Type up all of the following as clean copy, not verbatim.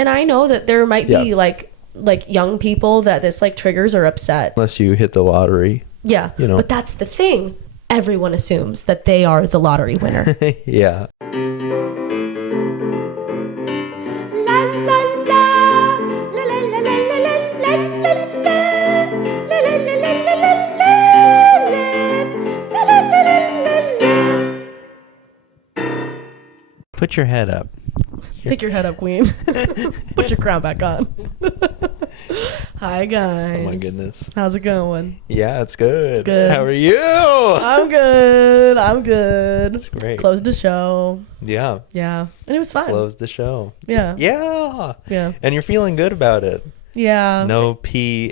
And I know that there might be like young people that this like triggers or upset. Unless you hit the lottery. Yeah. You know. But that's the thing. Everyone assumes that they are the lottery winner. Yeah. Put your head up. Pick your head up, queen. Put your crown back on. Hi, guys. Oh my goodness. How's it going? Yeah, it's good. Good. How are you? I'm good. That's great. Closed the show. Yeah. Yeah. And it was fun. Closed the show. Yeah. Yeah. Yeah. And you're feeling good about it. Yeah. No PSD.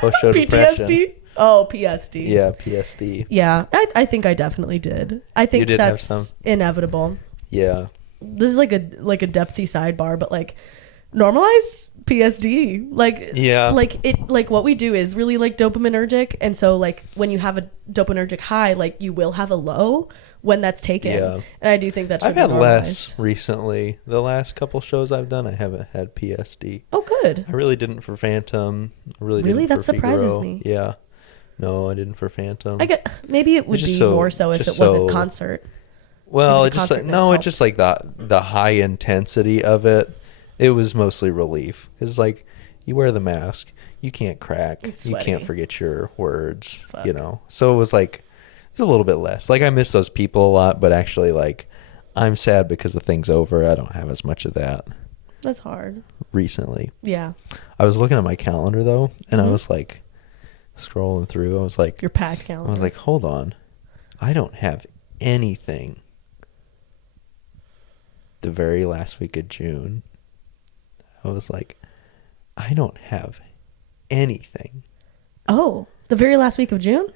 Post-show depression. PTSD? Oh, PSD. Yeah, PSD. Yeah. I think I definitely did. I think You did have that's some. inevitable. Yeah. This is like a depthy sidebar, but like normalize PSD. Like what we do is really like dopaminergic, and so like when you have a dopaminergic high, like you will have a low when that's taken. Yeah. And I do think that should I've be had normalized. less recently. The last couple shows I've done, I haven't had PSD. Oh, good. I really didn't for Phantom. I really Really? didn't That for surprises Figaro. me. Yeah. No, I didn't for Phantom. I get maybe it would be more so if it wasn't concert. Well, Maybe it the just like, concert no, helped. it just like the high intensity of it. It was mostly relief. It's like you wear the mask, you can't crack, It's you sweaty. can't forget your words, Fuck. you know. So it was like it's a little bit less. Like I miss those people a lot, but actually like I'm sad because the thing's over. I don't have as much of that That's hard. recently. Yeah. I was looking at my calendar though, and I Mhm. was like scrolling through. I was like, Your packed calendar. I was like, hold on, I don't have anything. The very last week of June, I was like, I don't have anything. oh, the very last week of June?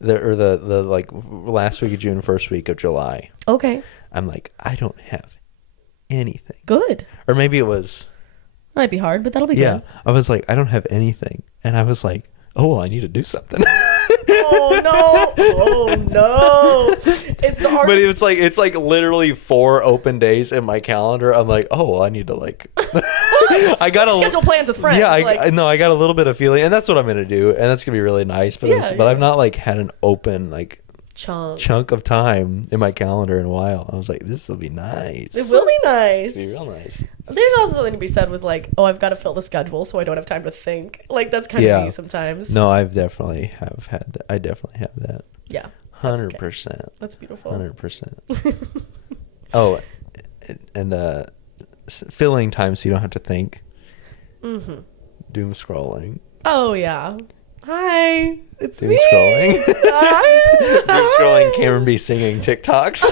The like last week of June, first week of July. Okay. I'm like, I don't have anything. Good. Or maybe it was, Might be hard, but that'll be yeah. good. I was like, I don't have anything, and I was like, oh, well, I need to do something. Oh no! Oh no! It's the hard. But it's like literally 4 open days in my calendar. I'm like, oh, well, I need to like. I got to schedule plans with friends. Yeah, like, no, I got a little bit of feeling, and that's what I'm gonna do, and that's gonna be really nice. But Yeah, but I've not like had an open like chunk of time in my calendar in a while. I was like, this will be nice. It will be nice. It'll be real nice. There's also something to be said with like, oh, I've got to fill the schedule, so I don't have time to think. Like that's kind of me sometimes. No, I definitely have that. Yeah. 100%. That's beautiful. 100%. Oh, and filling time so you don't have to think. Mm-hmm. Doom scrolling. Oh yeah. Hi, it's Doom me. scrolling. Hi. Doom scrolling. Cameron B singing TikToks.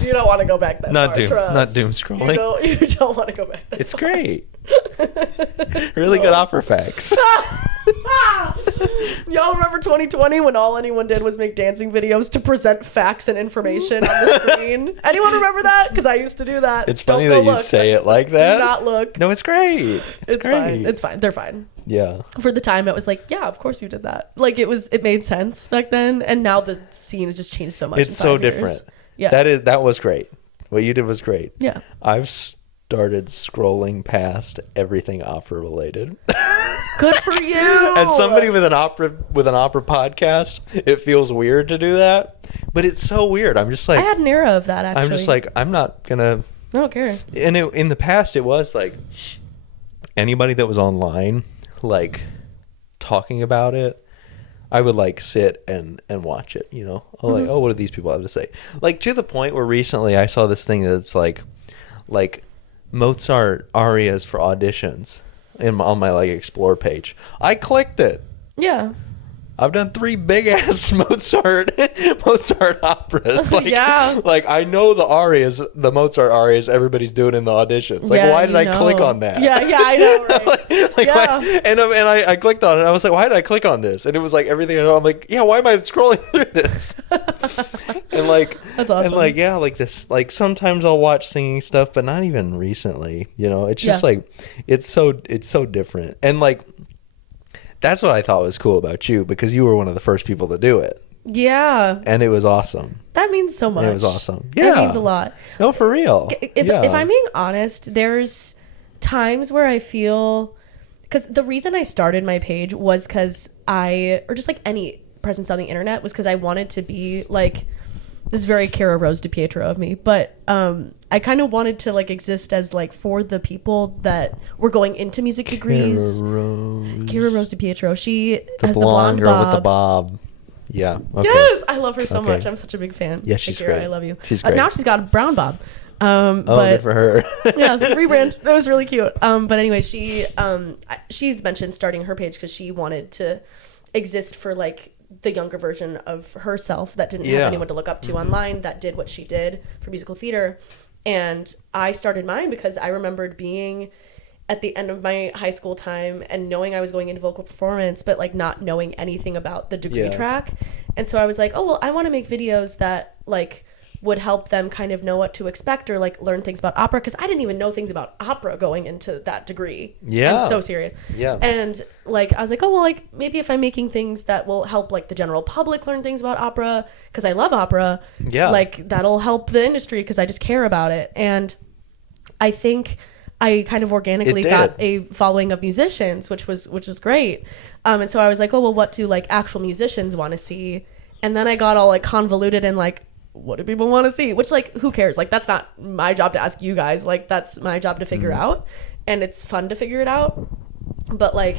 You don't want to go back that Not far. Trust. Not doom scrolling. You don't want to go back that It's far. great. Really good opera facts. Y'all remember 2020 when all anyone did was make dancing videos to present facts and information on the screen? Anyone remember that? Because I used to do that. It's funny that you say it like that. Do not look. No, it's great. It's great. Fine. It's fine. They're fine. Yeah. For the time, it was like, yeah, of course you did that. Like it made sense back then, and now the scene has just changed so much. It's so different. Yeah. That was great. What you did was great. Yeah. I've started scrolling past everything opera related. Good for you. As somebody with an opera podcast, it feels weird to do that, but it's so weird. I'm just like, I had an era of that actually. I'm just like, I'm not gonna. I don't care. And in the past, it was like anybody that was online, like talking about it, I would like sit and watch it, you know, like, oh, what do these people have to say? Like to the point where recently I saw this thing that's like Mozart arias for auditions on my like explore page. I clicked it. Yeah. I've done 3 big ass Mozart operas. Like, Yeah. like I know the Mozart arias everybody's doing in the auditions. Like, why did I click on that? Yeah, I know, right? like Yeah. why, and I clicked on it. And I was like, why did I click on this? And it was like everything I know. I'm like, yeah, why am I scrolling through this? And like, that's awesome. And like, yeah, like this, like sometimes I'll watch singing stuff, but not even recently. You know, it's just like, it's so different. And like, that's what I thought was cool about you, because you were one of the first people to do it. Yeah. And it was awesome. That means so much. It was awesome. Yeah. That means a lot. No, for real. If I'm being honest, there's times where I feel, because the reason I started my page was because or just like any presence on the internet, was because I wanted to be like, this is very Cara Rose DiPietro of me, but I kind of wanted to like exist as like for the people that were going into music degrees. Cara Rose DiPietro. She has the blonde girl bob. with the bob. Yeah. Okay. Yes, I love her so much. I'm such a big fan. Yeah, she's great. I love you. She's great. Now she's got a brown bob. But, good for her. Yeah, rebrand. That was really cute. But anyway, she's mentioned starting her page because she wanted to exist for like the younger version of herself that didn't have anyone to look up to online, that did what she did for musical theater. And I started mine because I remembered being at the end of my high school time and knowing I was going into vocal performance, but like not knowing anything about the degree track. And so I was like, oh, well, I want to make videos that like would help them kind of know what to expect or like learn things about opera, because I didn't even know things about opera going into that degree. I'm so serious. And like I was like, oh, well, like maybe if I'm making things that will help like the general public learn things about opera, because I love opera, like that'll help the industry because I just care about it. And I think I kind of organically got a following of musicians, which was great. And so I was like, oh, well, what do like actual musicians want to see? And then I got all like convoluted and like, what do people want to see? Which like, who cares? Like, that's not my job to ask you guys. Like, that's my job to figure out. And it's fun to figure it out. But like,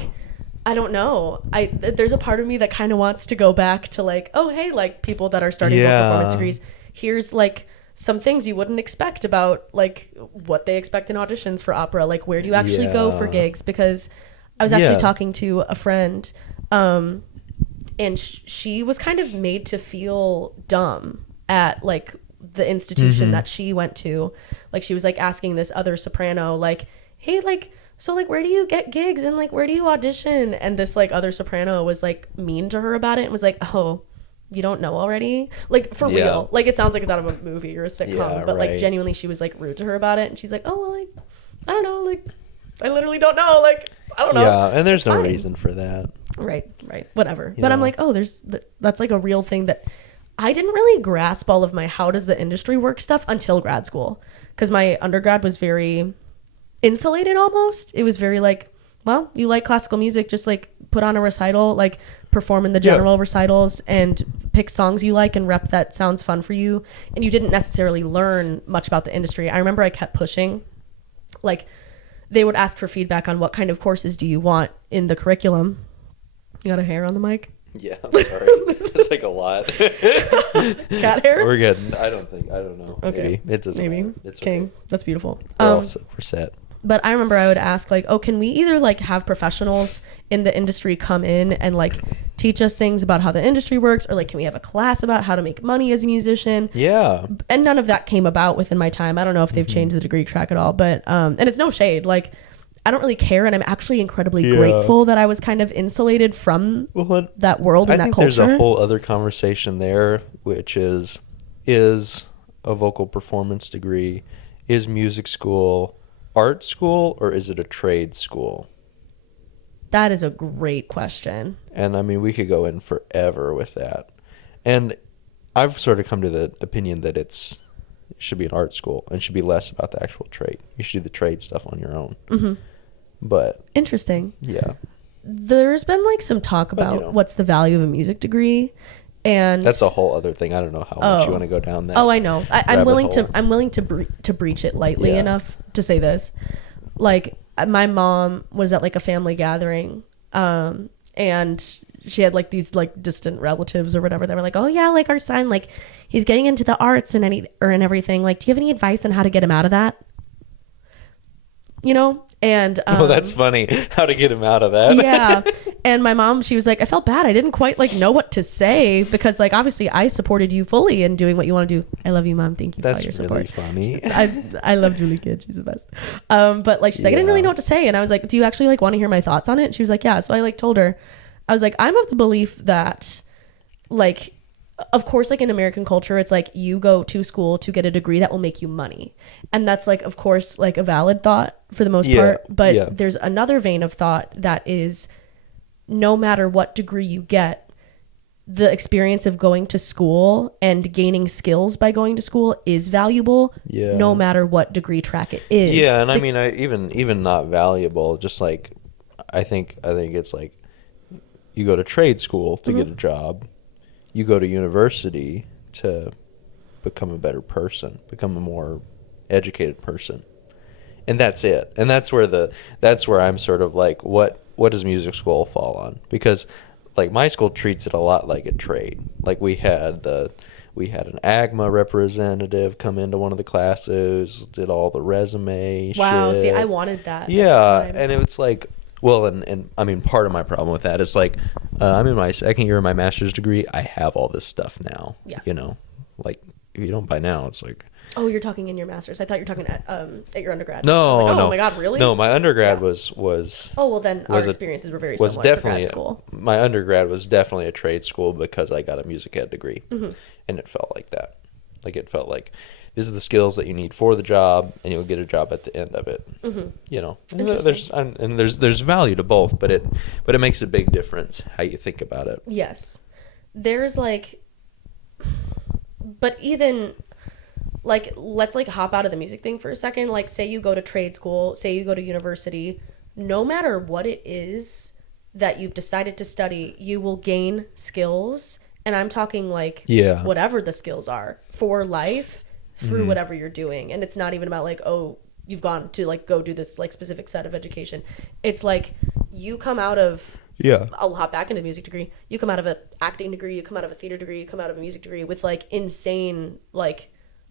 I don't know. There's a part of me that kind of wants to go back to like, oh, hey, like people that are starting vocal performance degrees. Here's like some things you wouldn't expect about like what they expect in auditions for opera. Like, where do you actually go for gigs? Because I was actually talking to a friend, and she was kind of made to feel dumb at like the institution that she went to. Like, she was like asking this other soprano like, hey, like, so like where do you get gigs and like where do you audition? And this like other soprano was like mean to her about it and was like, oh, you don't know already? Like, for real. Like, it sounds like it's out of a movie or a sitcom, but like genuinely she was like rude to her about it. And she's like, oh, well, like, I don't know, like I literally don't know, like I don't know. Yeah, and there's no reason for that. Right, whatever. But I'm like, oh, that's like a real thing that I didn't really grasp all of my how does the industry work stuff until grad school, because my undergrad was very insulated almost. It was very like, well, you like classical music, just like put on a recital, like perform in the general recitals and pick songs you like and rep that sounds fun for you. And you didn't necessarily learn much about the industry. I remember I kept pushing. Like, they would ask for feedback on what kind of courses do you want in the curriculum. You got a hair on the mic? Yeah, I'm sorry. It's like a lot. Cat hair? We're good. I don't know. Okay. Maybe. It doesn't matter. It's okay. okay. That's beautiful. We're set. But I remember I would ask like, oh, can we either like have professionals in the industry come in and like teach us things about how the industry works, or like can we have a class about how to make money as a musician? Yeah. And none of that came about within my time. I don't know if they've changed the degree track at all, but and it's no shade. Like, I don't really care, and I'm actually incredibly grateful that I was kind of insulated from that world and that culture. I think there's a whole other conversation there, which is a vocal performance degree, is music school art school, or is it a trade school? That is a great question. And I mean, we could go in forever with that. And I've sort of come to the opinion that it should be an art school and should be less about the actual trade. You should do the trade stuff on your own. Mm-hmm. But interesting. Yeah. There's been like some talk about what's the value of a music degree, and that's a whole other thing. I don't know how much you want to go down that. Oh, I know. I'm willing to breach it lightly enough to say this. Like, my mom was at like a family gathering, and she had like these like distant relatives or whatever. They were like, oh yeah, like our son, like he's getting into the arts and everything. Like, do you have any advice on how to get him out of that? You know? And oh, that's funny. How to get him out of that. Yeah. And my mom, she was like, I felt bad. I didn't quite like know what to say, because like obviously I supported you fully in doing what you want to do. I love you, Mom. Thank you for all your support. That's really funny. I love Julie Kidd. She's the best. But like, she's like, I didn't really know what to say. And I was like, do you actually like want to hear my thoughts on it? And she was like, yeah. So I like told her, I was like, I'm of the belief that like, of course, like in American culture, it's like you go to school to get a degree that will make you money. And that's like, of course, like a valid thought for the most part. But there's another vein of thought that is, no matter what degree you get, the experience of going to school and gaining skills by going to school is valuable, no matter what degree track it is. Yeah, and I mean, even not valuable, just like I think it's like you go to trade school to get a job, you go to university to become a better person, become a more educated person, and that's it. And that's where I'm sort of like, what does music school fall on? Because like my school treats it a lot like a trade. Like we had an AGMA representative come into one of the classes, did all the resume shit. See, I wanted that. Yeah, and it's like, well, and I mean, part of my problem with that is like, I'm in my second year of my master's degree. I have all this stuff now. Yeah. You know, like if you don't by now, it's like. Oh, you're talking in your master's. I thought you were talking at your undergrad. No, like, no. Oh my God, really? No, my undergrad was. Oh well, then our experiences were very similar. Definitely for grad school. My undergrad was definitely a trade school because I got a music ed degree, and it felt like that. Like it felt like these are the skills that you need for the job, and you'll get a job at the end of it. You know, and there's value to both, but it makes a big difference how you think about it. Yes, there's like, but even. Like, let's like hop out of the music thing for a second. Like, say you go to trade school, say you go to university, no matter what it is that you've decided to study, you will gain skills. And I'm talking like whatever the skills are for life through whatever you're doing. And it's not even about like, oh, you've gone to like go do this like specific set of education. It's like you come out of I'll hop back into the music degree. You come out of an acting degree, you come out of a theater degree, you come out of a music degree with like insane like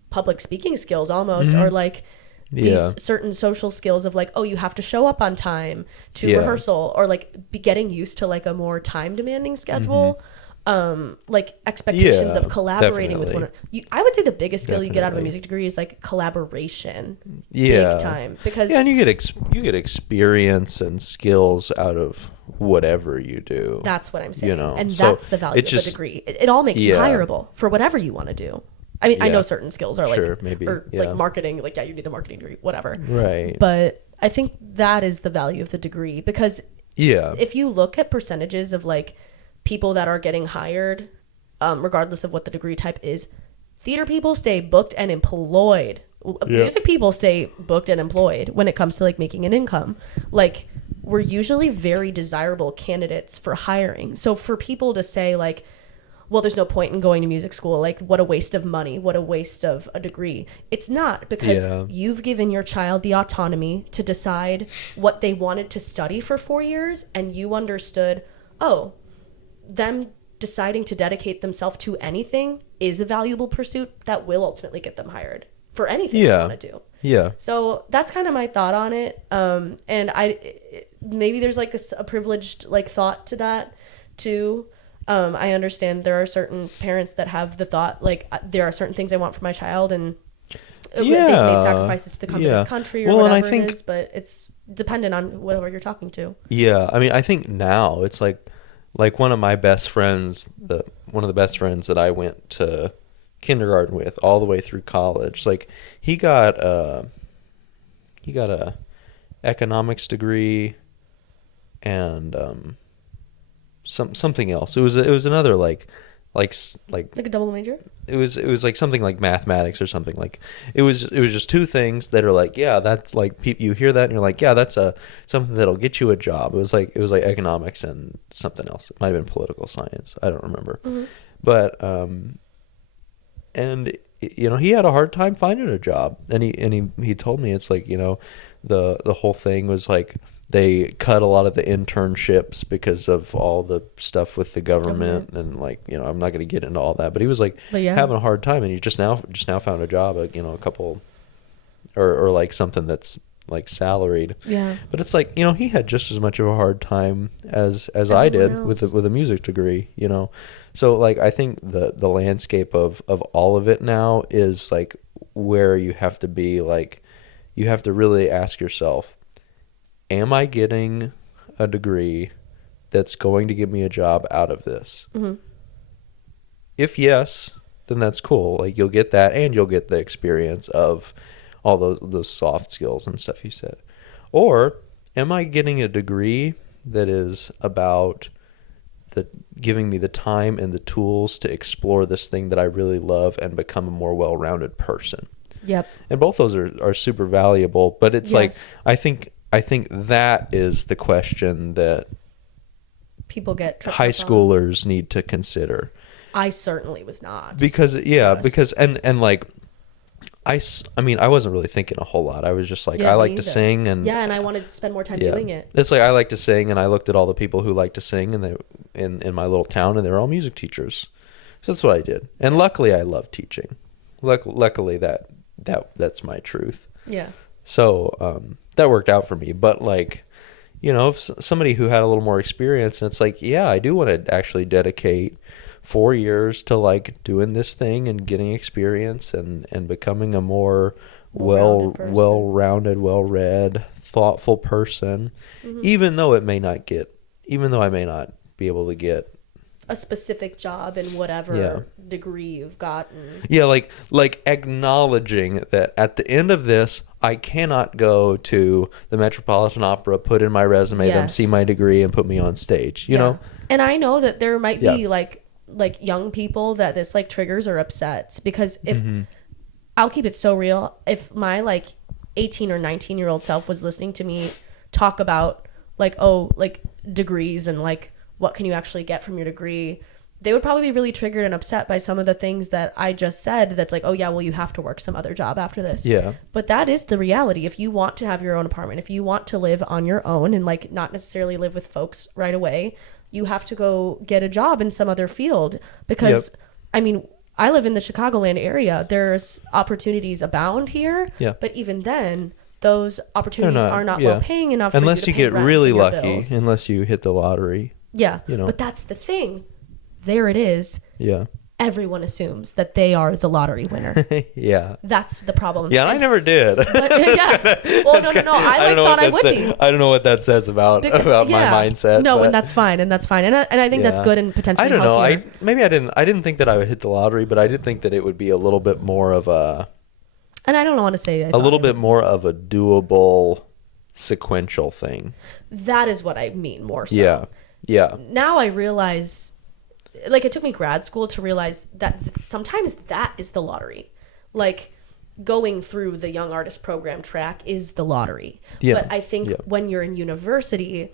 public speaking skills almost, or like these certain social skills of like, oh, you have to show up on time to rehearsal, or like be getting used to like a more time demanding schedule, like expectations of collaborating with one. I would say the biggest skill you get out of a music degree is like collaboration, big time, because and you get experience and skills out of whatever you do. That's what I'm saying, you know, and that's the value of the degree. It all makes you hireable for whatever you want to do. I mean, I know certain skills are like, maybe, like marketing, like, you need the marketing degree, whatever. Right. But I think that is the value of the degree, because if you look at percentages of like people that are getting hired, regardless of what the degree type is, theater people stay booked and employed. Music people stay booked and employed when it comes to like making an income. Like, we're usually very desirable candidates for hiring. So for people to say like, well, there's no point in going to music school. Like, what a waste of money. What a waste of a degree. It's not, because you've given your child the autonomy to decide what they wanted to study for 4 years. And you understood, oh, them deciding to dedicate themselves to anything is a valuable pursuit that will ultimately get them hired for anything they want to do. Yeah. So that's kind of my thought on it. And maybe there's like a privileged like thought to that too. I understand there are certain parents that have the thought, like, there are certain things I want for my child, and they've made sacrifices to come to this country or whatever it is, but it's dependent on whoever you're talking to. Yeah, I mean, I think now it's like one of my best friends, one of the best friends that I went to kindergarten with all the way through college, like, he got a economics degree and something else. It was another like a double major. It was like something like mathematics or something. Like it was just two things that are like, yeah, that's like, you hear that and you're like, yeah, that's something that'll get you a job. It was like economics and something else. It might have been political science. I don't remember. But and you know, he had a hard time finding a job, and he told me, it's like, you know, the whole thing was like, they cut a lot of the internships because of all the stuff with the government. And like, you know, I'm not going to get into all that, but he was like having a hard time, and he just now found a job, you know, a couple or like something that's like salaried. Yeah. But it's like, you know, he had just as much of a hard time as I did with a music degree, you know. So like, I think the landscape of all of it now is like where you have to be like, you have to really ask yourself, am I getting a degree that's going to give me a job out of this? If yes, then that's cool. Like, you'll get that, and you'll get the experience of all those soft skills and stuff you said. Or am I getting a degree that is about giving me the time and the tools to explore this thing that I really love and become a more well-rounded person. Yep. And both those are super valuable, but it's like, I think that is the question that people get high schoolers need to consider. I certainly was not. Because and like I mean, I wasn't really thinking a whole lot. I was just like, I like to sing, and and I wanted to spend more time doing it. It's like I like to sing, and I looked at all the people who like to sing, and they in my little town, and they were all music teachers. So that's what I did, and luckily I love teaching. Luckily that's my truth. Yeah. So that worked out for me. But like, if somebody who had a little more experience, and it's like, I do want to actually dedicate 4 years to like doing this thing and getting experience and becoming a more well-rounded, well-read, thoughtful person, even though I may not be able to get a specific job in whatever degree you've gotten. Yeah, like acknowledging that at the end of this, I cannot go to the Metropolitan Opera, put in my resume, them see my degree, and put me on stage. You know. And I know that there might be like young people that this like triggers or upsets, because if I'll keep it so real, if my like 18 or 19-year-old self was listening to me talk about like degrees and like what can you actually get from your degree, they would probably be really triggered and upset by some of the things that I just said. That's like, oh yeah, well, you have to work some other job after this. Yeah. But that is the reality. If you want to have your own apartment, if you want to live on your own and like not necessarily live with folks right away, you have to go get a job in some other field, because I mean, I live in the Chicagoland area. There's opportunities abound here. Yeah. But even then, those opportunities are not well paying enough unless for you to get pay really rent lucky, bills. Unless you hit the lottery. Yeah. But that's the thing. There it is. Yeah. Everyone assumes that they are the lottery winner. Yeah. That's the problem. Yeah, and I never did. But, well, no. I thought I would be. I don't know what that says about my mindset. No, and that's fine. And I think that's good and potentially healthier. I don't know. I didn't think that I would hit the lottery, but I did think that it would be a little bit more of a... And I don't want to say... a little bit more of a doable, sequential thing. That is what I mean more so. Yeah. Yeah. Now I realize... Like, it took me grad school to realize that sometimes that is the lottery. Like, going through the young artist program track is the lottery. Yeah. But I think when you're in university,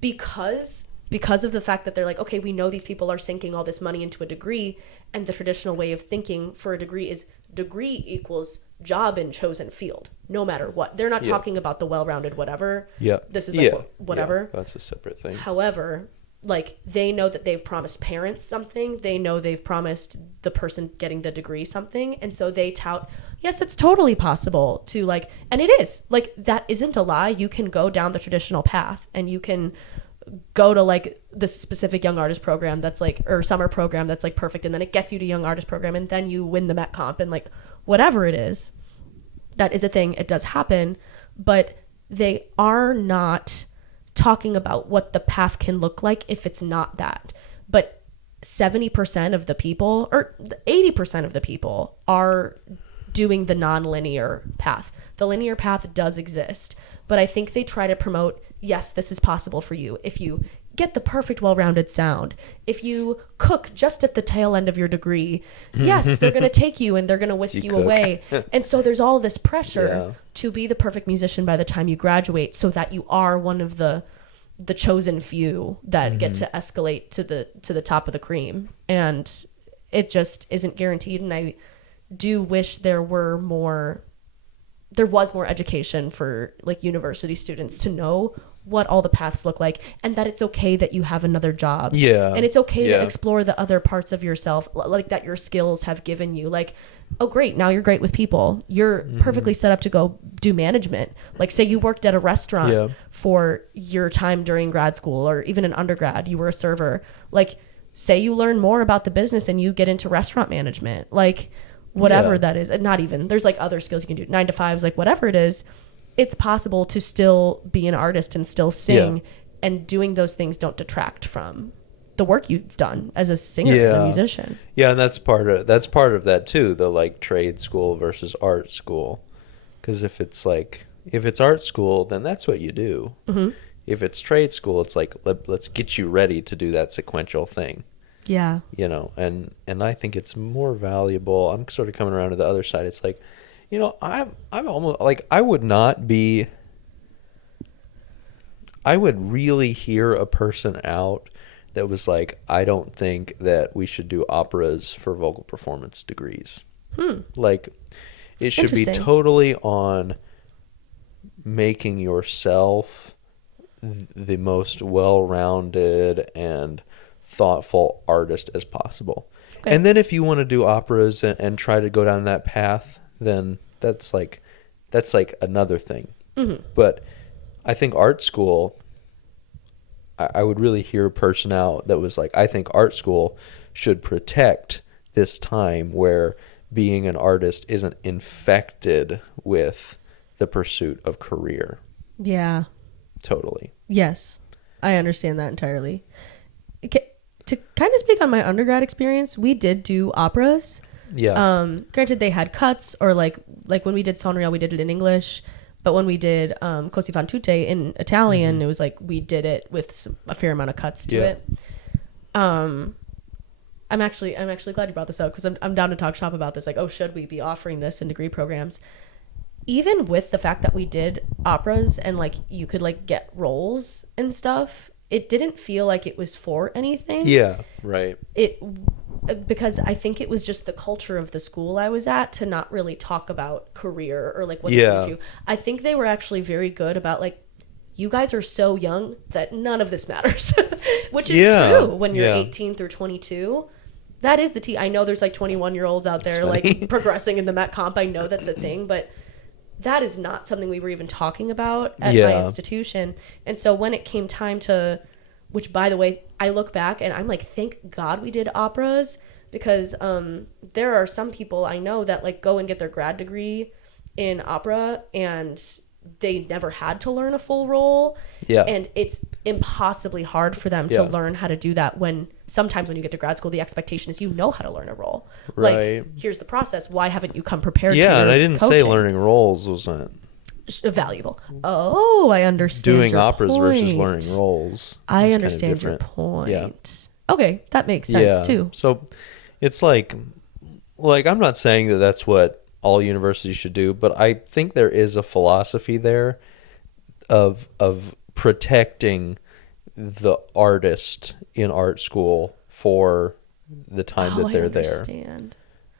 because of the fact that they're like, okay, we know these people are sinking all this money into a degree, and the traditional way of thinking for a degree is degree equals job in chosen field, no matter what. They're not talking about the well-rounded whatever. Yeah. This is like whatever. Yeah, that's a separate thing. However... like, they know that they've promised parents something. They know they've promised the person getting the degree something. And so they tout, yes, it's totally possible to, like, and it is. Like, that isn't a lie. You can go down the traditional path, and you can go to, like, the specific young artist program that's, like, or summer program that's, like, perfect. And then it gets you to young artist program, and then you win the Met Comp, and, like, whatever it is. That is a thing. It does happen. But they are not... talking about what the path can look like if it's not that. But 70% of the people, or 80% of the people, are doing the non-linear path. The linear path does exist, but I think they try to promote, yes, this is possible for you. If you get the perfect well-rounded sound, if you cook just at the tail end of your degree, yes, they're going to take you and they're going to whisk you away. And so there's all this pressure to be the perfect musician by the time you graduate, so that you are one of the chosen few that get to escalate to the top of the cream. And it just isn't guaranteed. And I do wish there was more education for like university students to know what all the paths look like, and that it's okay that you have another job. Yeah. And it's okay to explore the other parts of yourself, like that your skills have given you. Like, oh, great, now you're great with people. You're perfectly set up to go do management. Like, say you worked at a restaurant for your time during grad school, or even in undergrad, you were a server. Like, say you learn more about the business and you get into restaurant management. Like, whatever that is. And not even, there's like other skills you can do, 9 to 5s, like whatever it is. It's possible to still be an artist and still sing, and doing those things don't detract from the work you've done as a singer and a musician. Yeah, and that's part of that too, the like trade school versus art school. Because if it's art school, then that's what you do. if it's trade school, it's like, let's get you ready to do that sequential thing. Yeah. You know, and I think it's more valuable. I'm sort of coming around to the other side. It's like, you know, I'm almost like, I would really hear a person out that was like, I don't think that we should do operas for vocal performance degrees. Like, it should be totally on making yourself the most well-rounded and thoughtful artist as possible. Okay. And then if you want to do operas and try to go down that path, then that's like another thing. But I think art school, I would really hear a person out that was like, I think art school should protect this time where being an artist isn't infected with the pursuit of career. Yeah. Totally. Yes. I understand that entirely. To kind of speak on my undergrad experience, we did do operas. Yeah. Granted, they had cuts, or like when we did Son Real, we did it in English. But when we did Così fan tutte in Italian, it was like we did it with a fair amount of cuts to it. I'm actually glad you brought this up, because I'm down to talk shop about this. Like, oh, should we be offering this in degree programs? Even with the fact that we did operas and like you could like get roles and stuff, it didn't feel like it was for anything. Yeah, right. Because I think it was just the culture of the school I was at to not really talk about career or like what this means to you. I think they were actually very good about like, you guys are so young that none of this matters, which is true when you're 18 through 22. That is the T. I know there's like 21-year-olds out there like progressing in the Met Comp. I know that's a thing, but that is not something we were even talking about at my institution. And so when it came time to, which by the way, I look back and I'm like, thank God we did operas, because there are some people I know that like go and get their grad degree in opera and they never had to learn a full role. Yeah. And it's impossibly hard for them to learn how to do that when sometimes when you get to grad school, the expectation is you know how to learn a role. Right. Like, here's the process. Why haven't you come prepared to Yeah, and I didn't say learning roles wasn't valuable. Oh, I understand. Doing operas versus learning roles. I understand your point. Yeah. Okay, that makes sense too. So it's like I'm not saying that that's what all universities should do, but I think there is a philosophy there of protecting the artist in art school for the time that they're there,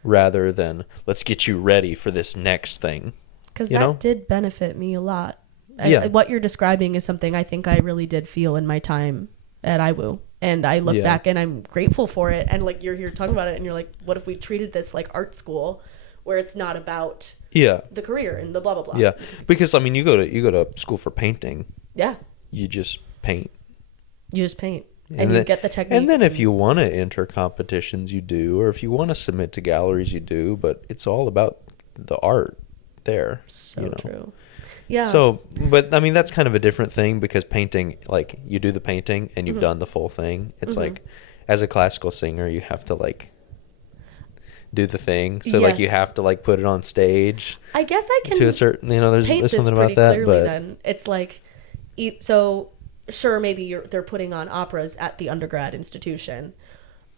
rather than let's get you ready for this next thing. Because that did benefit me a lot. What you're describing is something I think I really did feel in my time at IWU. And I look back and I'm grateful for it. And like you're here talking about it and you're like, what if we treated this like art school, where it's not about the career and the blah blah blah. Yeah, because I mean, you go to school for painting. Yeah. You just paint. You just paint, and you get the technique. And then if you want to enter competitions, you do, or if you want to submit to galleries, you do. But it's all about the art there. So true. Yeah. So, but I mean, that's kind of a different thing, because painting, like you do the painting and you've done the full thing. It's like, as a classical singer, you have to like do the thing, so like you have to like put it on stage. I guess I can to a certain, there's something about that, clearly, but then it's like, so sure, maybe they're putting on operas at the undergrad institution.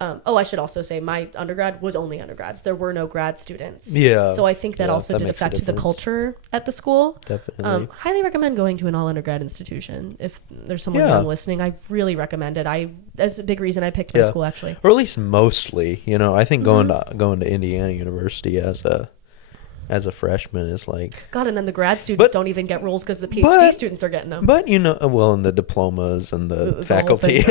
I should also say my undergrad was only undergrads. There were no grad students. Yeah. So I think that also did affect the culture at the school. Definitely. Highly recommend going to an all undergrad institution. If there's someone young listening, I really recommend it. That's a big reason I picked my school, actually. Or at least mostly, I think going to Indiana University as a freshman is like, God, and then the grad students don't even get roles because the PhD students are getting them. But and the diplomas and the faculty.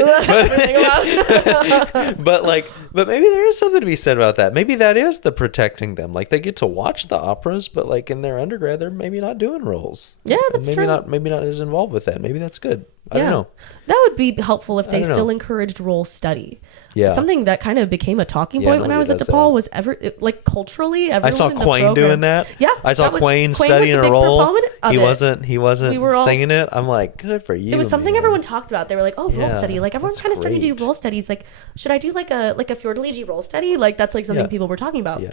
but maybe there is something to be said about that. Maybe that is the protecting them. Like, they get to watch the operas, but like in their undergrad, they're maybe not doing roles. Yeah, that's true. Maybe not as involved with that. Maybe that's good. I don't know. That would be helpful if they still encouraged role study. Yeah. Something that kind of became a talking point when I was at DePaul was culturally, everyone I saw in the Quayne program, doing that. Yeah. I saw Quayne studying a role. He wasn't singing it. I'm like, good for you. It was something everyone talked about. They were like, oh, role study. Like, everyone's kind of starting to do role studies. Like, should I do like a Fiordiligi role study? Like, that's like something people were talking about. Yeah.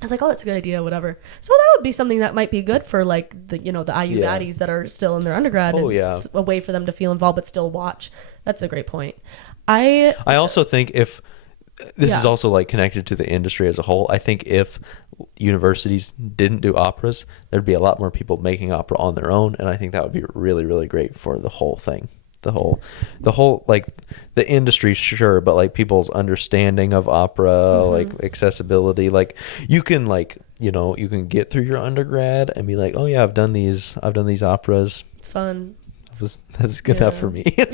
I was like, oh, that's a good idea, whatever. So that would be something that might be good for like the the IU baddies that are still in their undergrad. Oh, It's a way for them to feel involved but still watch. That's a great point. I also think if this is also like connected to the industry as a whole, I think if universities didn't do operas, there'd be a lot more people making opera on their own, and I think that would be really, really great for the whole thing. The whole like the industry, sure, but like people's understanding of opera, like accessibility, like you can like you can get through your undergrad and be like, oh yeah, I've done these operas. It's fun. That's good enough for me. And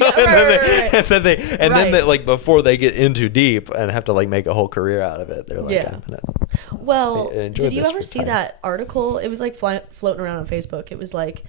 then they like before they get in too deep and have to like make a whole career out of it, they're like, I'm gonna did you ever see that article? It was like floating around on Facebook. It was like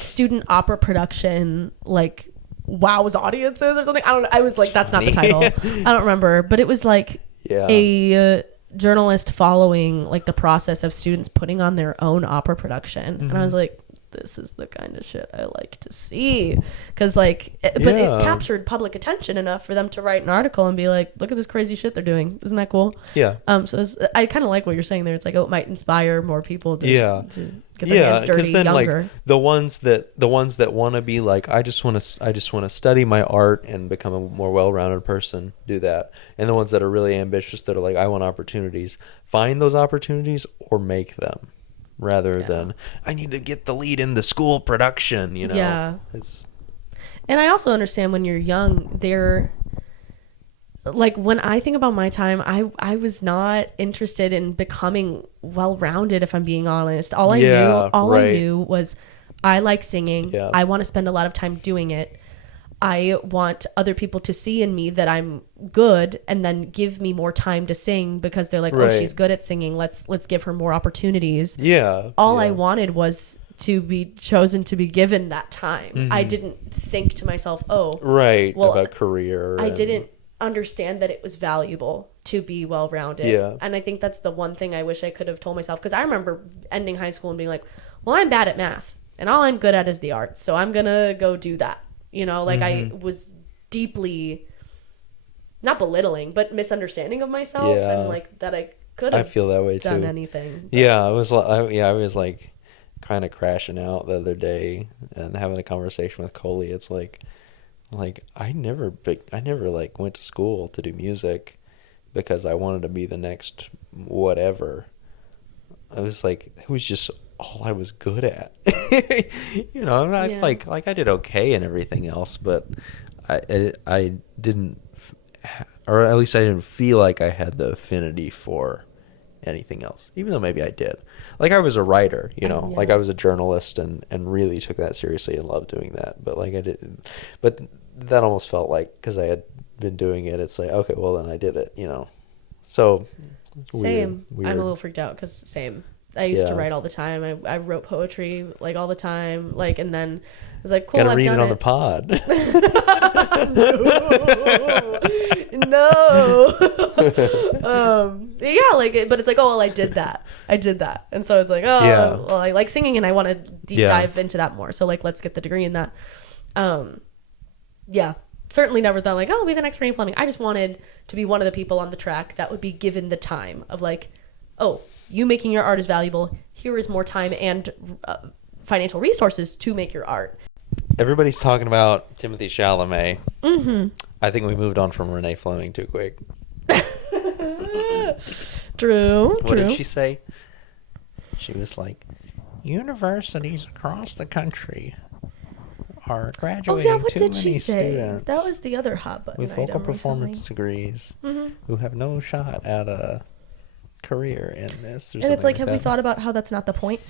student opera production like wows audiences or something. I was like, that's not the title. I don't remember, but it was like a journalist following like the process of students putting on their own opera production. And I was like, this is the kind of shit I like to see, because like but it captured public attention enough for them to write an article and be like, look at this crazy shit they're doing. Isn't that cool? So I kind of like what you're saying there. It's like, oh, it might inspire more people to get their hands dirty then younger. like the ones that want to be like, I just want to study my art and become a more well-rounded person, do that. And the ones that are really ambitious, that are like, I want opportunities, find those opportunities or make them, rather than I need to get the lead in the school production, And I also understand when you're young, they're like, when I think about my time, I was not interested in becoming well-rounded, if I'm being honest. All I knew was I like singing. I want to spend a lot of time doing it. I want other people to see in me that I'm good and then give me more time to sing, because they're like, oh, she's good at singing. Let's give her more opportunities. I wanted was to be chosen, to be given that time. I didn't think to myself, about career. I didn't understand that it was valuable to be well-rounded. And I think that's the one thing I wish I could have told myself, because I remember ending high school and being like, well, I'm bad at math and all I'm good at is the arts, so I'm gonna go do that. I was deeply not belittling, but misunderstanding of myself, and like that I could have feel that way done too. anything. I was like kind of crashing out the other day and having a conversation with Coley. It's like I never like went to school to do music because I wanted to be the next whatever. I was like, it was just all I was good at. Like I did okay and everything else, but I didn't, or at least I didn't feel like I had the affinity for anything else, even though maybe I did. Like I was a writer, like I was a journalist and really took that seriously and loved doing that. But like I didn't, but that almost felt like, because I had been doing it, it's like, okay, well then I did it, So same. Weird. I'm a little freaked out because same. I used to write all the time. I wrote poetry like all the time. Like, and then I was like, cool, I've read done it on the pod. No. But it's like, oh, well, I did that. And so it's like, oh, well, I like singing and I want to deep dive into that more. So like, let's get the degree in that. Certainly never thought like, oh, I'll be the next Renee Fleming. I just wanted to be one of the people on the track that would be given the time of like, oh, you making your art is valuable. Here is more time and financial resources to make your art. Everybody's talking about Timothée Chalamet. I think we moved on from Renee Fleming too quick. True. What did she say? She was like, universities across the country are graduating what too did many she say? students That was the other hot button with vocal performance recently. degrees who have no shot at a career in this. And it's like, have we thought about how that's not the point?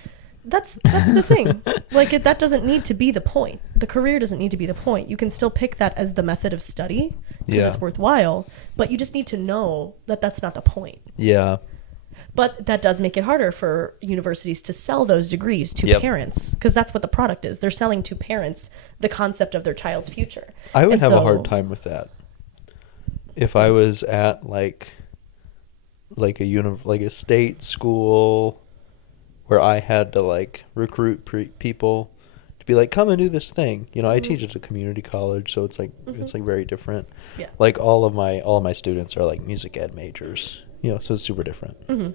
That's the thing. Like, that doesn't need to be the point. The career doesn't need to be the point. You can still pick that as the method of study because it's worthwhile, but you just need to know that that's not the point. Yeah. But that does make it harder for universities to sell those degrees to parents, because that's what the product is. They're selling to parents the concept of their child's future. I would have a hard time with that if I was at like a state school where I had to like recruit people to be like, come and do this thing. I teach at a community college, so it's like it's like very different. Yeah. Like all of my students are like music ed majors, You know, so it's super different.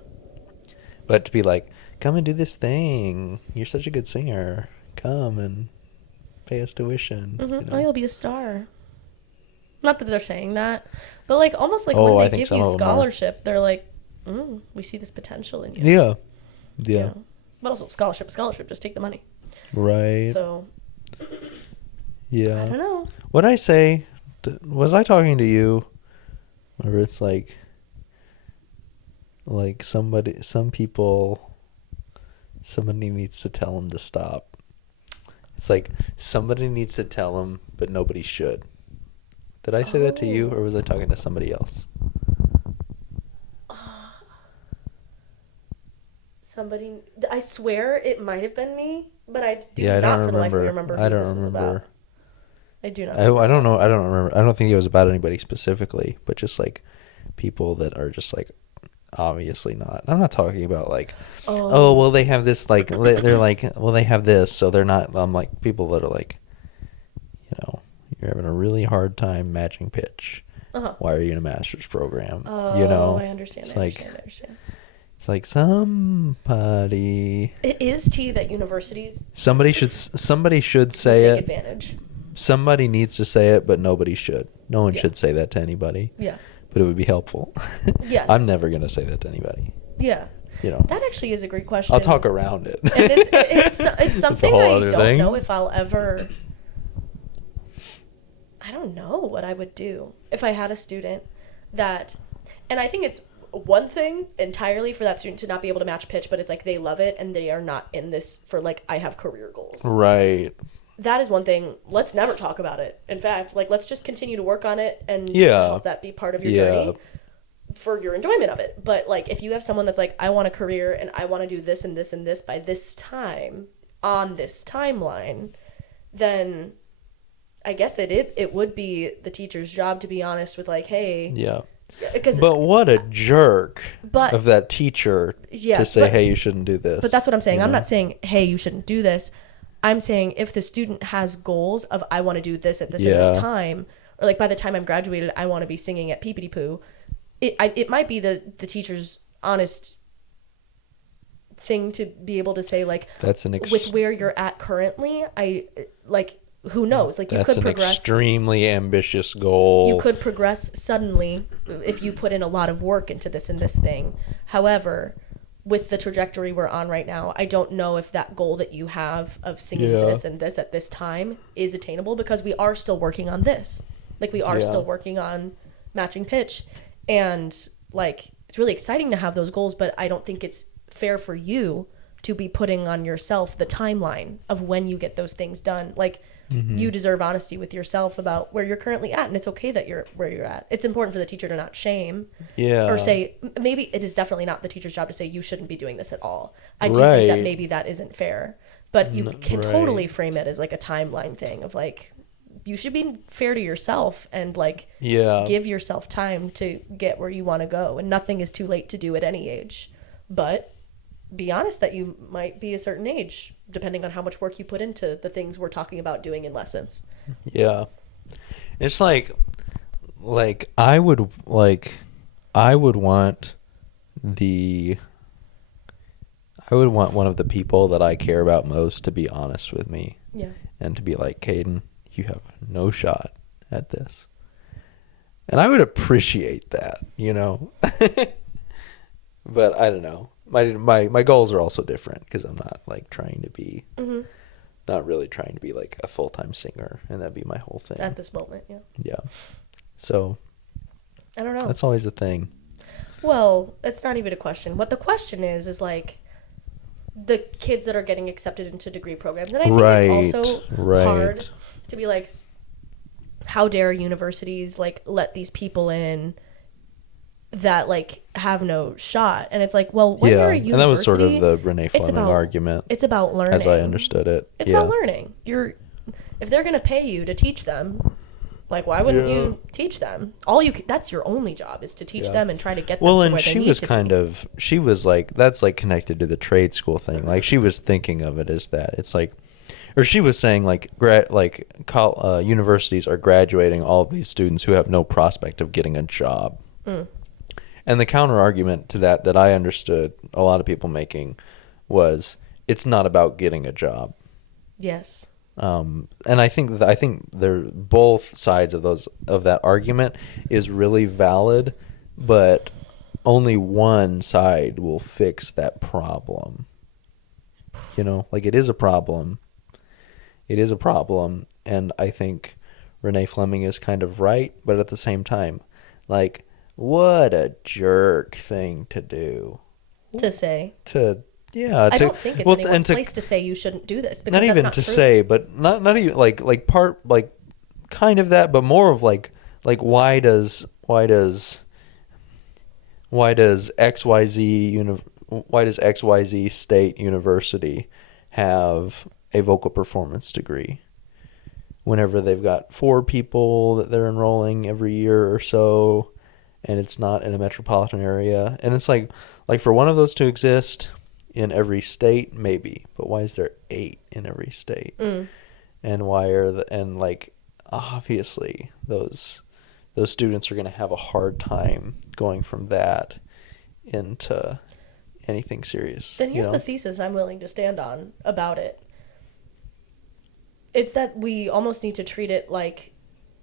But to be like, come and do this thing. You're such a good singer. Come and pay us tuition. You know? Oh, you'll be a star. Not that they're saying that, but like almost like when they give you scholarship, they're like, we see this potential in you. Yeah. You know? But also scholarship, just take the money. Right. So. Yeah. I don't know. What I say, was I talking to you? Where it's like somebody needs to tell them to stop. It's like somebody needs to tell them, but nobody should. Did I say that to you, or was I talking to somebody else? Somebody, I swear it might have been me, but I do I not don't for the life of me remember. remember who this was about. I do not. I don't know. I don't remember. I don't think it was about anybody specifically, but just like people that are just like obviously not. I'm not talking about like, oh well, they have this like they're like, well, they have this, so they're not. I'm like people that are like, you know, you're having a really hard time matching pitch. Why are you in a master's program? You know, I understand. I understand. It's like somebody. It is tea that universities. Somebody should say it. Take advantage. Somebody needs to say it, but nobody should. No one should say that to anybody. Yeah. But it would be helpful. Yes. I'm never going to say that to anybody. Yeah. You know. That actually is a great question. I'll talk around it. And it's something I don't know if I'll ever. I don't know what I would do if I had a student that, and I think it's one thing entirely for that student to not be able to match pitch, but it's like they love it and they are not in this for like, I have career goals. Right. That is one thing. Let's never talk about it. In fact, like, let's just continue to work on it and help that be part of your journey for your enjoyment of it. But like, if you have someone that's like, I want a career and I want to do this and this and this by this time on this timeline, then I guess it would be the teacher's job to be honest with like, hey, but what a jerk of that teacher to say, hey, you shouldn't do this. But that's what I'm saying. I'm not saying, hey, you shouldn't do this. I'm saying if the student has goals of I want to do this at this and this time, or like by the time I'm graduated, I want to be singing at Peepity Poo, it might be the teacher's honest thing to be able to say like, that's with where you're at currently, I like, who knows? Like you could progress. That's an extremely ambitious goal. You could progress suddenly if you put in a lot of work into this and this thing. However, with the trajectory we're on right now, I don't know if that goal that you have of singing this and this at this time is attainable because we are still working on this. Like we are still working on matching pitch. And like, it's really exciting to have those goals, but I don't think it's fair for you to be putting on yourself the timeline of when you get those things done. Like you deserve honesty with yourself about where you're currently at. And it's okay that you're where you're at. It's important for the teacher to not shame or say, maybe it is definitely not the teacher's job to say you shouldn't be doing this at all. I do think that maybe that isn't fair, but you can totally frame it as like a timeline thing of like, you should be fair to yourself and like give yourself time to get where you want to go. And nothing is too late to do at any age, but be honest that you might be a certain age depending on how much work you put into the things we're talking about doing in lessons. Yeah. It's like I would want one of the people that I care about most to be honest with me. Yeah. And to be like, Caden, you have no shot at this. And I would appreciate that, you know. But I don't know. My goals are also different because I'm not like trying to be not really trying to be like a full-time singer, and that'd be my whole thing at this moment. Yeah. So I don't know. That's always the thing. Well, it's not even a question. What the question is like the kids that are getting accepted into degree programs, and I think it's also hard to be like, how dare universities like let these people in that like have no shot. And it's like, well, when you're a university, and that was sort of the Renee Fleming argument. It's about learning, as I understood it. It's about learning. If they're gonna pay you to teach them, like why wouldn't you teach them? That's your only job is to teach them and try to get them to where they need to be. She was like, that's like connected to the trade school thing. Like she was thinking of it as that. It's like, or she was saying like universities are graduating all of these students who have no prospect of getting a job. And the counter argument to that I understood a lot of people making was, it's not about getting a job. Yes. And I think they're both sides of that argument is really valid, but only one side will fix that problem. You know, like it is a problem. It is a problem, and I think Renee Fleming is kind of right, but at the same time, like, what a jerk thing to do. To say. Yeah. I don't think it's anyone's place to say you shouldn't do this. Because not even to say, but not even like kind of that, but more of like why does XYZ State University have a vocal performance degree whenever they've got 4 people that they're enrolling every year or so, and it's not in a metropolitan area? And it's like for one of those to exist in every state, maybe, but why is there 8 in every state? And why are obviously those students are going to have a hard time going from that into anything serious. Then here's the thesis I'm willing to stand on about it. It's that we almost need to treat it like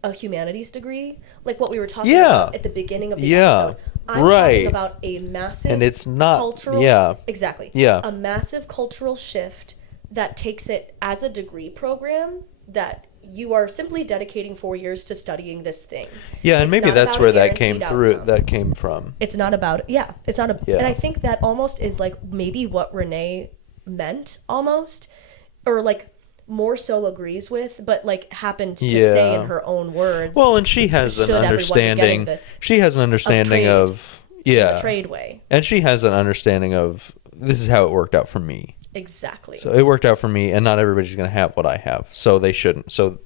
a humanities degree, like what we were talking about at the beginning of the episode. I'm talking about a massive and it's not cultural exactly. Yeah. A massive cultural shift that takes it as a degree program that you are simply dedicating 4 years to studying this thing. Yeah, and maybe that's where that came from. It's not about it's not and I think that almost is like maybe what Renee meant almost, or like more so agrees with, but like happened to say in her own words. Well, and she has an understanding. She has an understanding of the trade way, and she has an understanding of this is how it worked out for me. Exactly. So it worked out for me, and not everybody's going to have what I have, so they shouldn't. So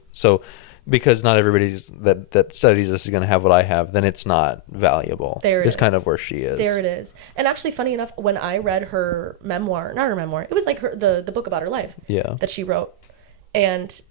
because not everybody's that studies this is going to have what I have, then it's not valuable. There it is. Kind of where she is. There it is. And actually, funny enough, when I read her memoir, not her memoir, it was like the book about her life. That she wrote. And sorry,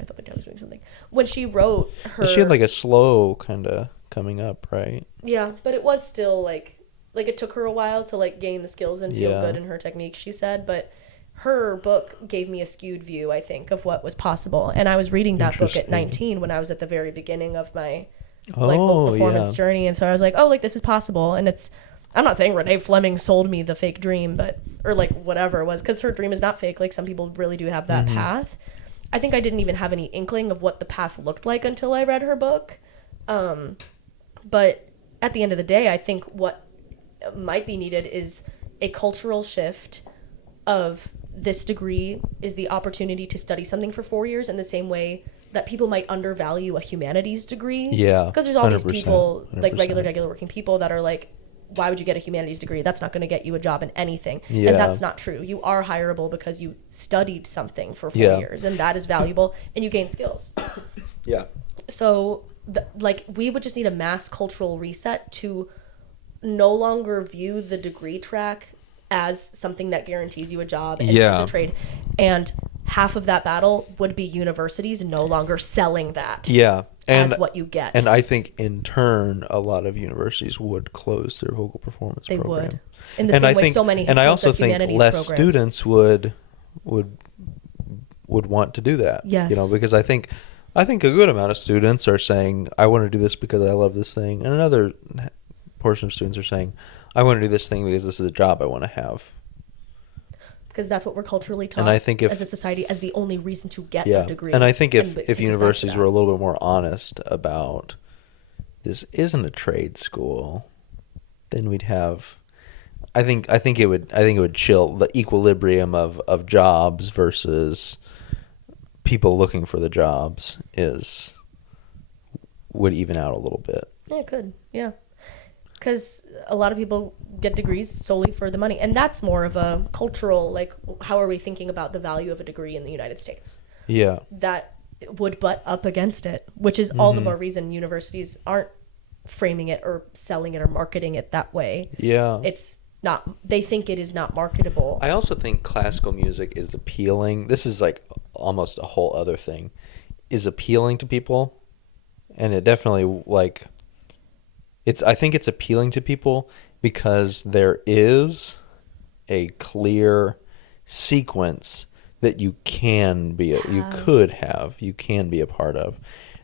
I thought I was doing something. When she wrote her, she had like a slow kind of coming up, right? Yeah, but it was still like it took her a while to like gain the skills and feel good in her technique, she said, but her book gave me a skewed view, I think, of what was possible. And I was reading that book at 19 when I was at the very beginning of my vocal performance journey, and so I was like, oh, like this is possible. And I'm not saying Renee Fleming sold me the fake dream, or like whatever it was, because her dream is not fake. Like some people really do have that path. I think I didn't even have any inkling of what the path looked like until I read her book. But at the end of the day, I think what might be needed is a cultural shift of this degree is the opportunity to study something for 4 years in the same way that people might undervalue a humanities degree. Yeah. Because there's all these people, 100%. Like regular working people that are like, why would you get a humanities degree? That's not going to get you a job in anything. Yeah. And that's not true. You are hireable because you studied something for 4 years, and that is valuable, and you gain skills. Yeah. So, we would just need a mass cultural reset to no longer view the degree track as something that guarantees you a job and as a trade. And half of that battle would be universities no longer selling that. Yeah. As what you get. And I think in turn, a lot of universities would close their vocal performance program. They would. In the same way so many have and I also think less programs. Students would want to do that. Yes. Because I think a good amount of students are saying, I want to do this because I love this thing. And another portion of students are saying, I want to do this thing because this is a job I want to have. Because that's what we're culturally taught, and I think as a society, as the only reason to get a degree. And I think if universities were a little bit more honest about this isn't a trade school, then we'd have. I think it would chill the equilibrium of jobs versus people looking for the jobs would even out a little bit. Yeah, it could. Yeah. Because a lot of people get degrees solely for the money. And that's more of a cultural, how are we thinking about the value of a degree in the United States? Yeah. That would butt up against it, which is all the more reason universities aren't framing it or selling it or marketing it that way. Yeah. It's not, they think it is not marketable. I also think classical music is appealing. This is almost a whole other thing, is appealing to people. And it definitely I think it's appealing to people because there is a clear sequence that you can be you can be a part of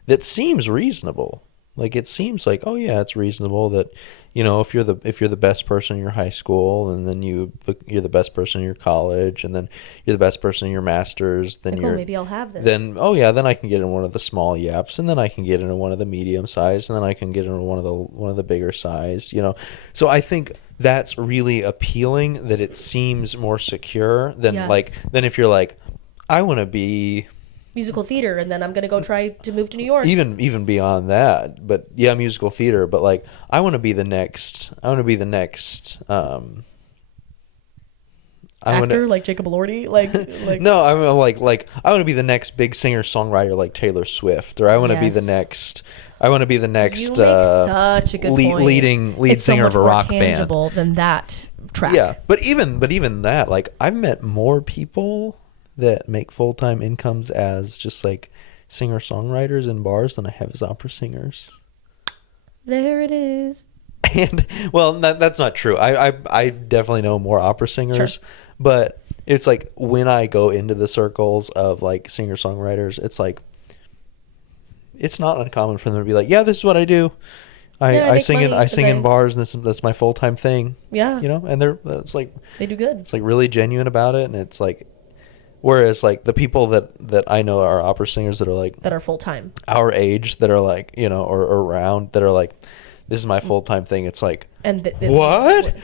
that seems reasonable. Like it seems like, oh yeah, it's reasonable that, you know, if you're the best person in your high school, and then you're the best person in your college, and then you're the best person in your master's, then maybe I'll have this. Then oh yeah, then I can get in one of the small yaps, and then I can get into one of the medium size, and then I can get into one of the bigger size, you know. So I think that's really appealing, that it seems more secure than than if you're like, I want to be musical theater, and then I'm gonna go try to move to New York. Even beyond that, but yeah, musical theater. But like, I want to be the next. Actor like Jacob Elordi, like no, I'm like I want to be the next big singer-songwriter like Taylor Swift, or I want to be the next. I want to be the next. You make such a good point. Lead singer of a rock band. It's so much more tangible than that track. Yeah, but even that, like I've met more people that make full-time incomes as just like singer-songwriters in bars than I have as opera singers. There it is. And well, that's not true. I definitely know more opera singers, sure. But it's like when I go into the circles of like singer-songwriters, it's like it's not uncommon for them to be like, yeah, this is what I do. I sing in bars, and that's my full-time thing. Yeah, you know, and it's like they do good. It's like really genuine about it, and it's like. Whereas, like, the people that I know are opera singers that are, like... That are full-time. Our age, that are, like, you know, or around, that are, like, this is my full-time thing. It's like, what?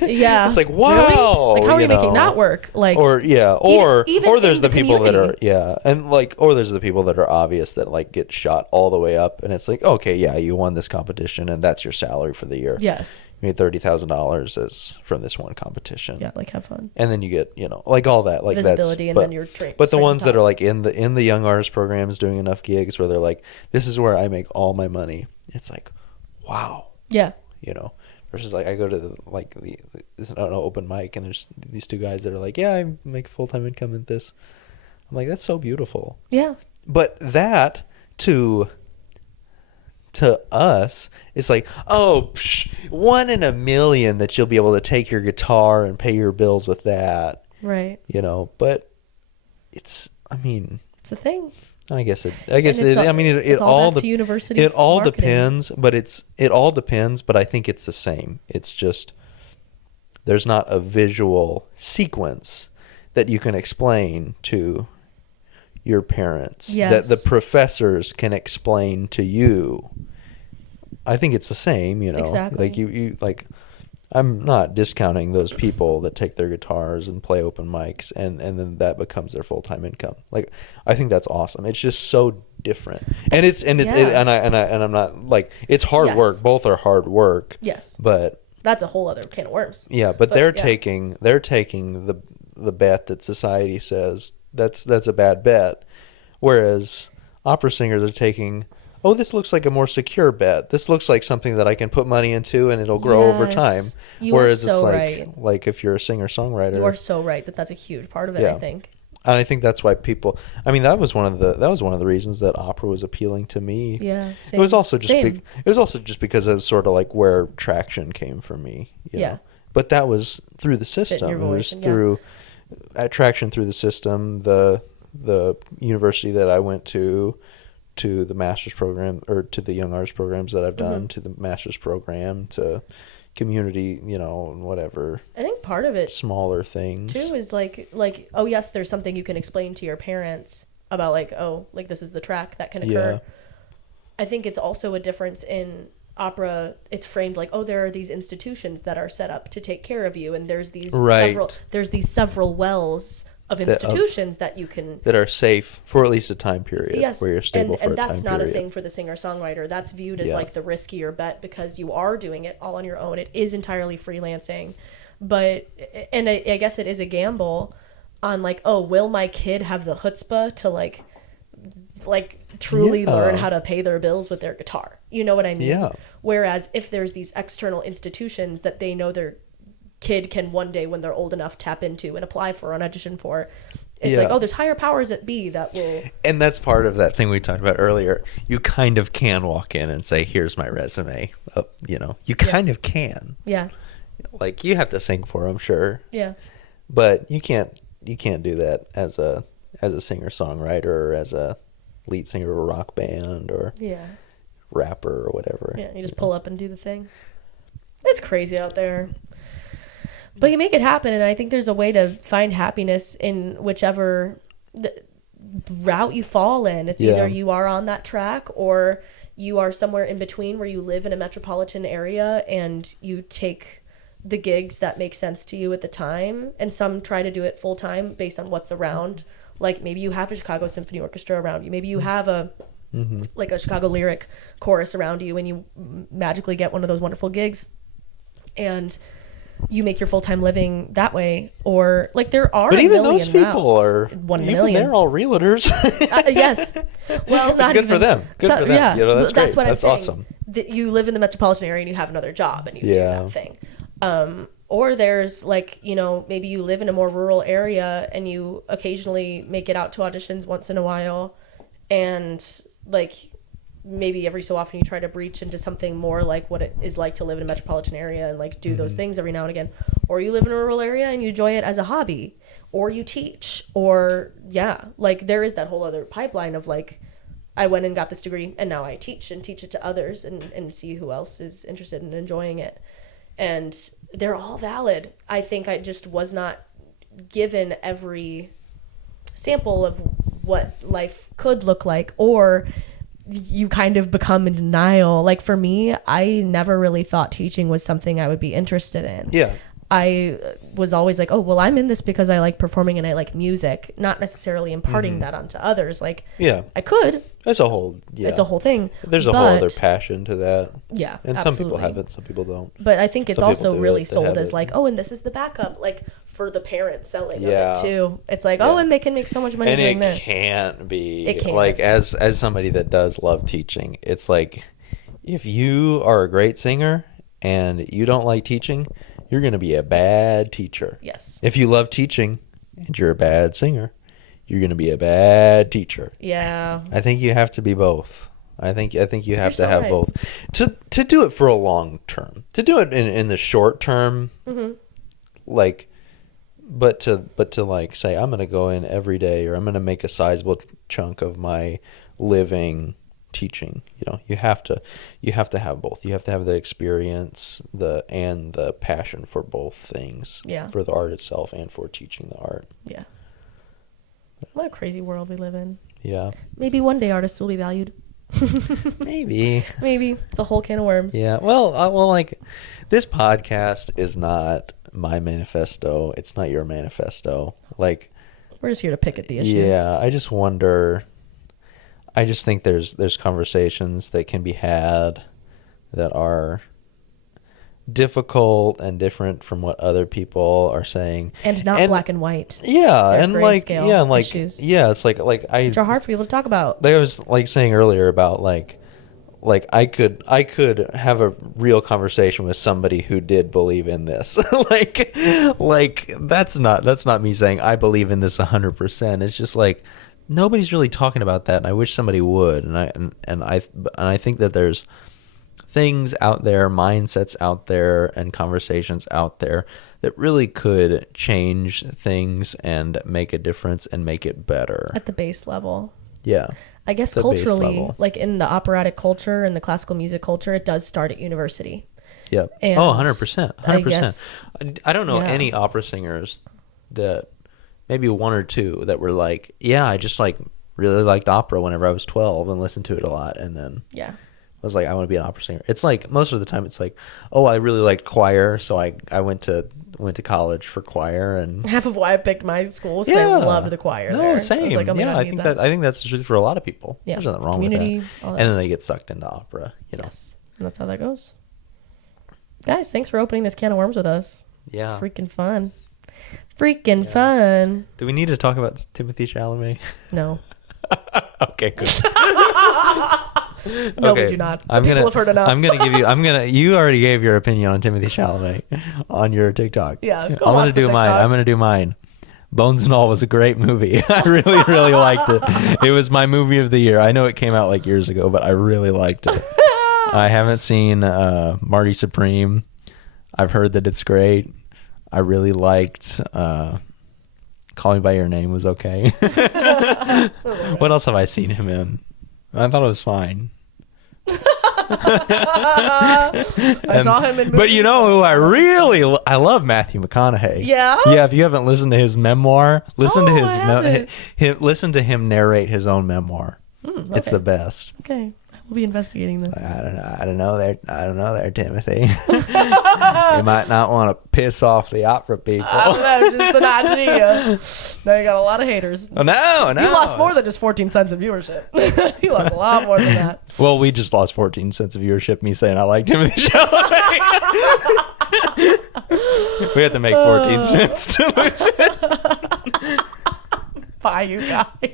Yeah. It's like, wow. Really? Like, how are you making that work? Like, or there's the people community. that are, yeah. And, like, or there's the people that are obvious that, like, get shot all the way up. And it's like, okay, yeah, you won this competition, and that's your salary for the year. Yes. You made $30,000 from this one competition. Yeah, like have fun. And then you get, you know, like all that, like visibility, and then you're trained. But the ones that are like in the young artist programs doing enough gigs where they're like, this is where I make all my money. It's like, wow. Yeah. You know, versus like I go to the open mic, and there's these two guys that are like, yeah, I make full-time income in this. I'm like, that's so beautiful. Yeah. But that to us, it's like, oh, 1 in a million that you'll be able to take your guitar and pay your bills with that. Right. You know, but it's a thing. I guess it all back to university. It all marketing. depends, but it all depends, but I think it's the same. It's just there's not a visual sequence that you can explain to your parents, that the professors can explain to you. I think it's the same, you know. Exactly. Like you like I'm not discounting those people that take their guitars and play open mics and then that becomes their full-time income. Like I think that's awesome. It's just so different. And I'm not like it's hard work. Both are hard work. Yes. But that's a whole other can of worms. Yeah, but they're taking the bet that society says that's a bad bet, whereas opera singers are taking, oh, this looks like a more secure bet. This looks like something that I can put money into and it'll grow over time. Whereas it's like if you're a singer-songwriter, you are so right that's a huge part of it. I think, and I think that's why people. I mean, that was one of the reasons that opera was appealing to me. Yeah, same. It was also just because it was sort of like where traction came for me. You know? But that was through the system. It was through traction through the system. The university that I went to the master's program, or to the young artist programs that I've done, to the master's program, to community, you know, whatever. I think part of it, smaller things too, is like, oh yes, there's something you can explain to your parents about, like, oh, like this is the track that can occur. I think it's also a difference in opera. It's framed like, oh, there are these institutions that are set up to take care of you, and there's these several wells of institutions that you can, that are safe for at least a time period. Yes, where you're stable for a time period. And that's not a thing for the singer-songwriter. That's viewed as like the riskier bet because you are doing it all on your own. It is entirely freelancing, but I guess it is a gamble on like, oh, will my kid have the chutzpah to like truly learn how to pay their bills with their guitar? You know what I mean? Yeah. Whereas if there's these external institutions that they know their kid can one day, when they're old enough, tap into and apply for and audition for, it's like, oh, there's higher powers at be that will. And that's part of that thing we talked about earlier. You kind of can walk in and say, here's my resume. you kind of can. Yeah. Like you have to sing for them, sure. Yeah. But you can't do that as a singer-songwriter or as a lead singer of a rock band or rapper or whatever. Yeah, you just pull up and do the thing. It's crazy out there. But you make it happen, and I think there's a way to find happiness in whichever route you fall in. It's either you are on that track or you are somewhere in between where you live in a metropolitan area and you take the gigs that make sense to you at the time. And some try to do it full time based on what's around. Like maybe you have a Chicago Symphony Orchestra around you. Maybe you have a like a Chicago Lyric chorus around you and you magically get one of those wonderful gigs and you make your full-time living that way. Or like there are, but even those people are 1 in a million. They're all realtors. Yes. Well, not good even for them. Good for them. Yeah, that's great. What that's I'm awesome. That you live in the metropolitan area and you have another job and you do that thing. Or there's like, maybe you live in a more rural area and you occasionally make it out to auditions once in a while. And like maybe every so often you try to breach into something more like what it is like to live in a metropolitan area and like do those things every now and again. Or you live in a rural area and you enjoy it as a hobby. Or you teach. Or like there is that whole other pipeline of like, I went and got this degree and now I teach and teach it to others and see who else is interested in enjoying it. And they're all valid. I think I just was not given every sample of what life could look like, or you kind of become in denial. Like for me, I never really thought teaching was something I would be interested in. Yeah. I was always like, oh, well, I'm in this because I like performing and I like music, not necessarily imparting that onto others. Like, I could. It's a whole thing. There's a whole other passion to that. Yeah, and some people have it, some people don't. But I think it's also really sold as like, oh, and this is the backup, like for the parent selling of it too. It's like, oh, and they can make so much money doing this. Can't be. It can't. Like as somebody that does love teaching, it's like if you are a great singer and you don't like teaching, you're going to be a bad teacher. Yes. If you love teaching and you're a bad singer, you're going to be a bad teacher. Yeah. I think you have to be both. I think you have to have both to do it for a long term. To do it in the short term, like, but to like say I'm going to go in every day or I'm going to make a sizable chunk of my living teaching. You have to have both. You have to have the experience and the passion for both things. Yeah. For the art itself and for teaching the art. Yeah. What a crazy world we live in. Yeah. Maybe one day artists will be valued. Maybe. It's a whole can of worms. Yeah. Well, like this podcast is not my manifesto. It's not your manifesto. Like we're just here to pick at the issues. Yeah. I just wonder. I just think there's conversations that can be had that are difficult and different from what other people are saying, and not black and white. Yeah, and like issues. It's like which are hard for people to talk about. Like I was like saying earlier about like I could have a real conversation with somebody who did believe in this. like that's not me saying I believe in this 100%. It's just like nobody's really talking about that, and I wish somebody would. And I think that there's things out there, mindsets out there, and conversations out there that really could change things and make a difference and make it better at the base level. Yeah, I guess culturally, like in the operatic culture and the classical music culture, it does start at university. Yeah. 100%. I don't know any opera singers that. Maybe one or two that were like, I just like really liked opera whenever I was 12 and listened to it a lot. And then I was like, I want to be an opera singer. It's like most of the time it's like, oh, I really liked choir. So I went to college for choir. And half of why I picked my school was because I loved the choir. No, same. I was like, oh my God, I think that's the truth for a lot of people. Yeah. There's nothing wrong with that. And then they get sucked into opera. Yes. And that's how that goes. Guys, thanks for opening this can of worms with us. Yeah. Freaking fun. Fun. Do we need to talk about Timothy Chalamet? No. Okay, good. No, we do not. People have heard enough. You already gave your opinion on Timothy Chalamet on your TikTok. Yeah, I'm gonna do mine. Bones and All was a great movie. I really, really liked it. It was my movie of the year. I know it came out like years ago, but I really liked it. I haven't seen Marty Supreme. I've heard that it's great. I really liked Call Me By Your Name was okay. What else have I seen him in? I thought it was fine. I saw him in movies. But you know who I love Matthew McConaughey. Yeah? Yeah, if you haven't listened to his memoir, listen to listen to him narrate his own memoir. Okay. It's the best. Okay. We'll be investigating this. I don't know there, Timothy. You might not want to piss off the opera people. I don't know, just an idea. Now you got a lot of haters. Oh, no. You lost more than just 14 cents of viewership. You lost a lot more than that. Well, we just lost 14 cents of viewership, me saying I like Timothy Chalamet. We had to make 14 cents to lose it. Bye, you guys.